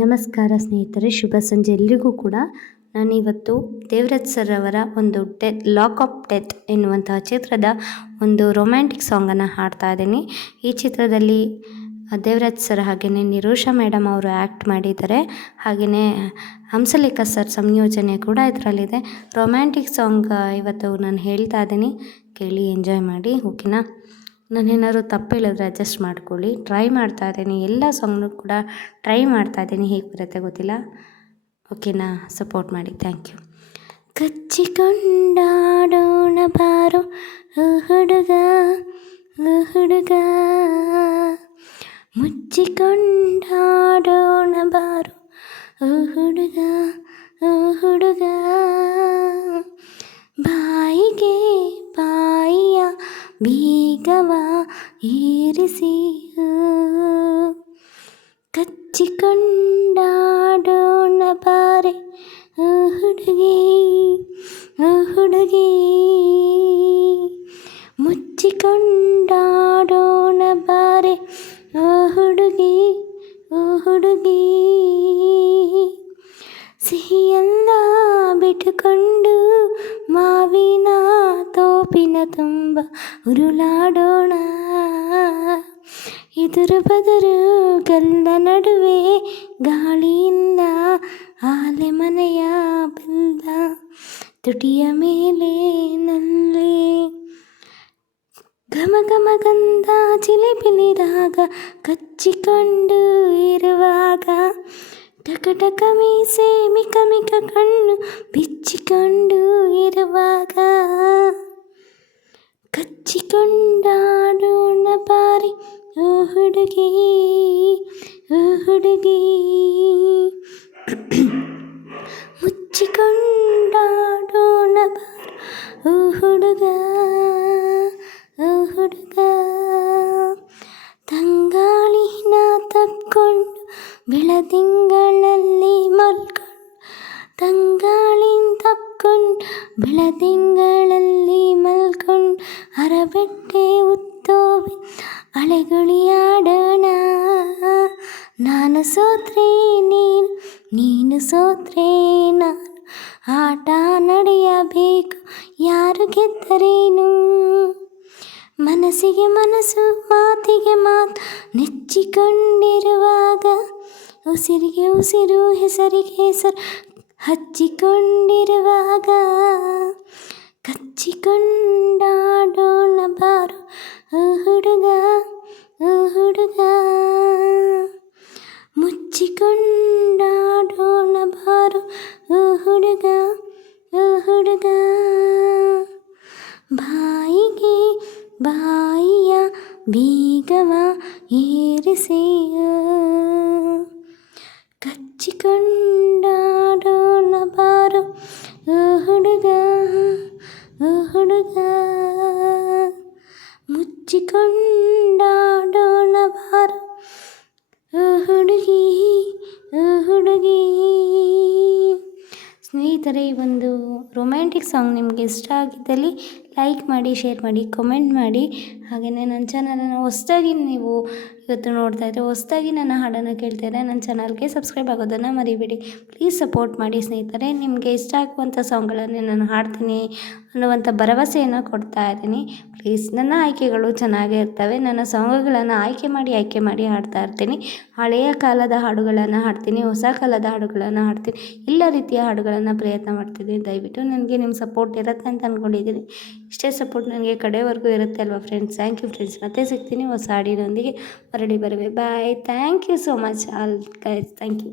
ನಮಸ್ಕಾರ ಸ್ನೇಹಿತರೆ, ಶುಭ ಸಂಜೆ ಎಲ್ರಿಗೂ ಕೂಡ. ನಾನಿವತ್ತು ದೇವರಾಜ್ ಸರ್ ಅವರ ಒಂದು ಲಾಕ್ ಆಫ್ ಡೆತ್ ಎನ್ನುವಂತಹ ಚಿತ್ರದ ಒಂದು ರೊಮ್ಯಾಂಟಿಕ್ ಸಾಂಗನ್ನು ಹಾಡ್ತಾ ಇದ್ದೀನಿ. ಈ ಚಿತ್ರದಲ್ಲಿ ದೇವರಾಜ್ ಸರ್ ಹಾಗೆಯೇ ನಿರೋಷಾ ಮೇಡಮ್ ಅವರು ಆ್ಯಕ್ಟ್ ಮಾಡಿದ್ದಾರೆ. ಹಾಗೆಯೇ ಹಂಸಲೇಖ ಸರ್ ಸಂಯೋಜನೆ ಕೂಡ ಇದರಲ್ಲಿದೆ. ರೊಮ್ಯಾಂಟಿಕ್ ಸಾಂಗ್ ಇವತ್ತು ನಾನು ಹೇಳ್ತಾ ಇದ್ದೀನಿ, ಕೇಳಿ ಎಂಜಾಯ್ ಮಾಡಿ. ಓಕೆನಾ? ನಾನೇನಾದ್ರು ತಪ್ಪು ಹೇಳಿದ್ರೆ ಅಡ್ಜಸ್ಟ್ ಮಾಡ್ಕೊಳ್ಳಿ. ಟ್ರೈ ಮಾಡ್ತಾ ಇದ್ದೀನಿ, ಎಲ್ಲ ಸಾಂಗ್ನು ಕೂಡ ಟ್ರೈ ಮಾಡ್ತಾ ಇದ್ದೀನಿ, ಹೇಗೆ ಬರುತ್ತೆ ಗೊತ್ತಿಲ್ಲ. ಓಕೆನಾ? ಸಪೋರ್ಟ್ ಮಾಡಿ. Thank you. ಕಚ್ಚಿಕೊಂಡಾಡೋಣ ಬಾರೋ ಹುಡುಗ ಹುಡುಗ, ಮುಚ್ಚಿಕೊಂಡಾಡೋಣ ಬಾರೋ ಹುಡುಗ ಹುಡುಗ, ಬಾಯಿಗೆ ಬಾಯಿಯ ಬೀಗವ ಏರಿಸಿ ಕಚ್ಚಿಕೊಂಡಾಡೋಣ ಬಾರೆ ಹುಡುಗಿ ಹುಡುಗಿ, ಮುಚ್ಚಿಕೊಂಡಾಡೋಣ ಬಾರೆ ಹುಡುಗಿ ಹುಡುಗಿ, ಸಿಹಿಯೆಲ್ಲ ಬಿಟ್ಟುಕೊಂಡು ಮಾವಿನ ತೋಪಿನ ತುಂಬ ಉರುಳಾಡೋಣ, ಎದುರು ಬದರು ಗಲ್ಲ ನಡುವೆ ಗಾಳಿಯಿಂದ ಆಲೆ ಮನೆಯ ಬೆಲ್ಲ, ತುಟಿಯ ಮೇಲೆ ನಲ್ಲಿ ಘಮ ಘಮ ಗಂಧ ಚಿಲಿಪಿಲಿದಾಗ, ಕಚ್ಚಿಕೊಂಡು ಇರುವಾಗ ಟಕ ಟಕ ಮೀಸೆ ಮಿಕ ಮಿಕ ಕಣ್ಣು ಬಿಚ್ಚಿಕೊಂಡು ಇರುವಾಗ, ಕಚ್ಚಿಕೊಂಡಾಡೋಣ ಬಾರಿ ಓ ಹುಡುಗಿ ಓ ಹುಡುಗಿ, ಮುಚ್ಚಿಕೊಂಡಾಡೋಣ ಬಾರಿ ಓ ಹುಡುಗ ಓ ಹುಡುಗ, ತಂಗಾಳಿನ ತಪ್ಕೊಂಡು ಬೆಳದಿಂಗಳಲ್ಲಿ ಮಲ್ಕೊಂಡು, ತಂಗಾಳಿನ ತಪ್ಕೊಂಡು ಬೆಳದಿಂಗಳಲ್ಲಿ ಮಲ್ಕೊಂಡು, ಅರಬೆಟ್ಟೆ ಉತ್ತೋವಿ ಅಲೆಗುಳಿಯಾಡೋಣ, ನಾನು ಸೋತ್ರೆ ನೀನು ನೀನು ಸೋತ್ರೆ ನಾನು, ಆಟ ನಡೆಯಬೇಕು ಯಾರು ಗೆದ್ದರೇನು, ಮನಸ್ಸಿಗೆ ಮನಸ್ಸು ಮಾತಿಗೆ ಮಾತು ನೆಚ್ಚಿಕೊಂಡಿರುವಾಗ, ಉಸಿರಿಗೆ ಉಸಿರು ಹೆಸರಿಗೆ ಹೆಸರು ಹಚ್ಚಿಕೊಂಡಿರುವಾಗ, ಕಚ್ಚಿಕೊಂಡಾಡೋಣ ಬಾರು ಹುಡುಗ ಹುಡುಗ, ಮುಚ್ಚಿಕೊಂಡಾಡೋಣ ಬಾರು ಹುಡುಗ ಹುಡುಗ, ಬಾಯಿಗೆ ಬಾಯಿಯ ಬೀಗವ ಏರಿಸಿ ಕಚ್ಚಿಕೊಂಡಾಡೋಣ ಬಾರು ಹುಡುಗ ಹುಡುಗ, ಮುಚ್ಚಿಕೊಂಡಾಡೋಣ ಬಾರು ಹುಡುಗಿ ಹುಡುಗಿ. ಸ್ನೇಹಿತರೆ, ಈ ಒಂದು ರೊಮ್ಯಾಂಟಿಕ್ ಸಾಂಗ್ ನಿಮಗೆ ಇಷ್ಟ ಆಗಿದ್ದಲ್ಲಿ ಲೈಕ್ ಮಾಡಿ, ಶೇರ್ ಮಾಡಿ, ಕಮೆಂಟ್ ಮಾಡಿ. ಹಾಗೆಯೇ ನನ್ನ ಚಾನಲನ್ನು ಹೊಸದಾಗಿ ನೀವು ಇವತ್ತು ನೋಡ್ತಾ ಇದ್ದರೆ, ಹೊಸದಾಗಿ ನನ್ನ ಹಾಡನ್ನು ಕೇಳ್ತಾ ಇದ್ದರೆ ನನ್ನ ಚಾನಲ್ಗೆ ಸಬ್ಸ್ಕ್ರೈಬ್ ಆಗೋದನ್ನು ಮರಿಬೇಡಿ. ಪ್ಲೀಸ್ ಸಪೋರ್ಟ್ ಮಾಡಿ ಸ್ನೇಹಿತರೆ. ನಿಮಗೆ ಇಷ್ಟ ಆಗುವಂಥ ಸಾಂಗ್ಗಳನ್ನೇ ನಾನು ಹಾಡ್ತೀನಿ ಅನ್ನುವಂಥ ಭರವಸೆಯನ್ನು ಕೊಡ್ತಾ ಇದ್ದೀನಿ. ಪ್ಲೀಸ್, ನನ್ನ ಆಯ್ಕೆಗಳು ಚೆನ್ನಾಗೇ ಇರ್ತವೆ. ನನ್ನ ಸಾಂಗ್ಗಳನ್ನು ಆಯ್ಕೆ ಮಾಡಿ ಹಾಡ್ತಾ ಇರ್ತೀನಿ. ಹಳೆಯ ಕಾಲದ ಹಾಡುಗಳನ್ನು ಹಾಡ್ತೀನಿ, ಹೊಸ ಕಾಲದ ಹಾಡುಗಳನ್ನು ಹಾಡ್ತೀನಿ, ಎಲ್ಲ ರೀತಿಯ ಹಾಡುಗಳನ್ನು ಪ್ರಯತ್ನ ಮಾಡ್ತಿದ್ದೀನಿ. ದಯವಿಟ್ಟು ನನಗೆ ನಿಮ್ಮ ಸಪೋರ್ಟ್ ಇರುತ್ತೆ ಅಂತ ಅಂದ್ಕೊಂಡಿದ್ದೀನಿ. ಇಷ್ಟೇ ಸಪೋರ್ಟ್ ನನಗೆ ಕಡೆವರೆಗೂ ಇರುತ್ತೆ ಅಲ್ವಾ ಫ್ರೆಂಡ್ಸ್? Thank you friends. ಮತ್ತೆ ಸಿಗ್ತೀನಿ ಹೊಸ ಹಾಡಿನೊಂದಿಗೆ. ಮರಳಿ ಬರುವೆ. Bye. Thank you so much all guys. Thank you.